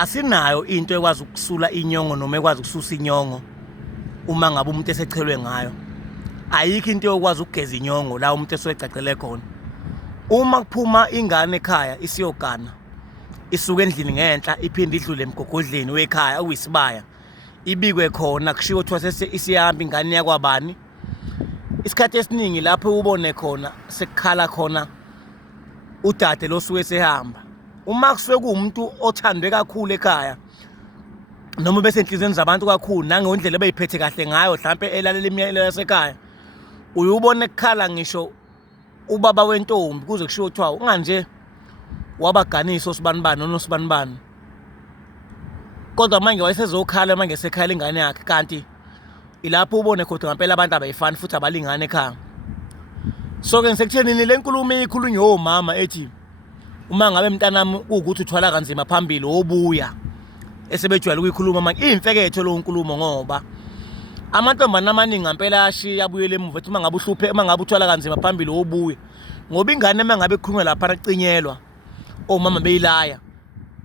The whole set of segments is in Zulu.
asinayo into ekwazi ukusula inyongo noma ekwazi ukususa inyongo uma ngabe umuntu esechelwe ngayo. Ayikho into yokwazi ukugeza inyongo la umuntu eswecacele khona. Uma kuphuma ingane ekhaya isiyogana, isuke endlini ngenhla iphinde idlule emgogodleni wekhaya uyisibaya, ibikwe khona kushiwo kuthiwa isiyahamba ingane yakwabani. Isikhathi esiningi lapho ubone khona sekukhala khona udade losuke sehamba. Uma kusuke kuumuntu othandwe kakhulu ekhaya noma bese enhlizweni zabantu kakhulu nangendlela ebeyiphethe kahle ngayo mhlambe elalela imiyalelo yasekhaya, uyubona ekukhala ngisho ubaba wentombi kuze kushiwo kuthiwa unganje wabaganisa osibanibani nosibanibani. Kodwa manje wayesezokhala manje esekhala ingane yakhe, kanti ilapho ubone kodwa ngempela abantu abayifani futhi abalingane ekhaya. So ke ngisekuthenini le nkulumo ikhulunywe omama ethi uma ngabe mntanami ukuthi uthwala kanzima phambili obuya esebejwayele ukuyikhuluma manje imfeketho lo nkulumo, ngoba amantombazane amaningi ngempela ashiya abuyele emuva ethi uma ngabe uhluphe, uma ngabe uthwala kanzima phambili obuye, ngoba ingane uma ngabe ikhulunywa lapha acinyelwa omama beyilaya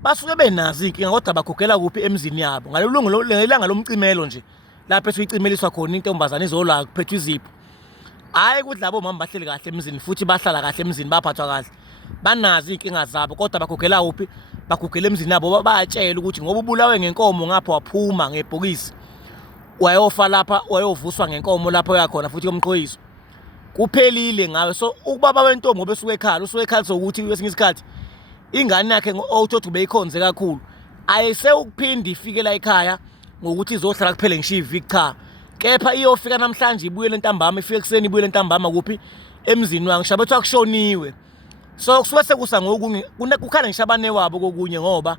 basuke benazi inkinga kodwa bagugela kuphi emzini yabo. Ngelanga lomcimelo nje lapho esuyicimeliswa khona intombazane izolaka kuphethwe izipho, hayi ukuthi labo mama bahleli kahle emzini futhi bahlala kahle emzini baphathwa kahle, banazi inkinga zabo kodwa bagugela kuphi, bagugela emzini yabo. Bayatshela ukuthi ngoba ubulawe ngenkomo ngapha waphuma ngebhokisi wayofa lapha, wayovuswa ngenkomo lapho yakhona futhi yomqhoyiso kuphelile ngawe. So ubaba wentombi ngoba esuke ekhala sokuthi kwesinye isikhathi ingane yakhe othothi beyikhonze kakhulu ayise ukuphinda ifike la ekhaya ngokuthi izohlala kuphele ngisho iviki, cha, kepha iyofika namhlanje ibuyele ntambama, ifike ekseni ibuyele ntambama kuphi emzini wangu shabethwa kushoniwe. So kusuke sekusa ngokunye kukhala ngishabane wabo kokunye, ngoba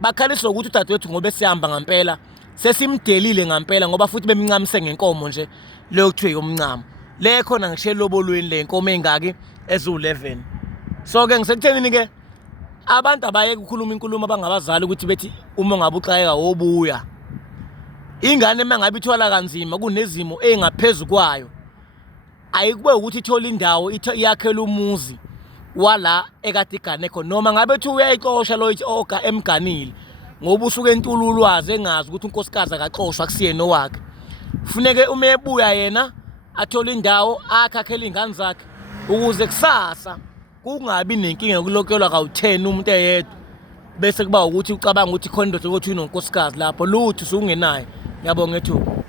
bakhalisa ukuthi udadewethu ngoba esihamba ngempela sesimdelile ngempela, ngoba futhi bemncamise ngenkomo nje leyo kuthiwe yomncamo le khona ngisho elobolweni le nkomo engaki ezu11. So ke ngisekuthenini ke abantu abayeke ukukhuluma inkulumo abangabazali ukuthi bethi uma ngabe uxakeka wobuya, ingane mangabe ithwala kanzima kunezimo engaphezulu kwayo, ayikube ukuthi ithola indawo iyakhela umuzi wala ekade igane khona, noma ngabe ethi uyayixosha lo oga emganile ngoba usuke entululwazi engazi ukuthi unkosikazi akaxoshwa kusiyena wakhe. Kufuneke uma ebuya yena athola indawo akhakhela ingane zakhe ukuze kusasa kungabi nenkinga yokulokelwa kawu10 umuntu eyedwa bese kuba ukuthi ucabanga ukuthi khona indoda ukuthi unonkosikazi lapho lutho usungenayo. Ngiyabonga ethu.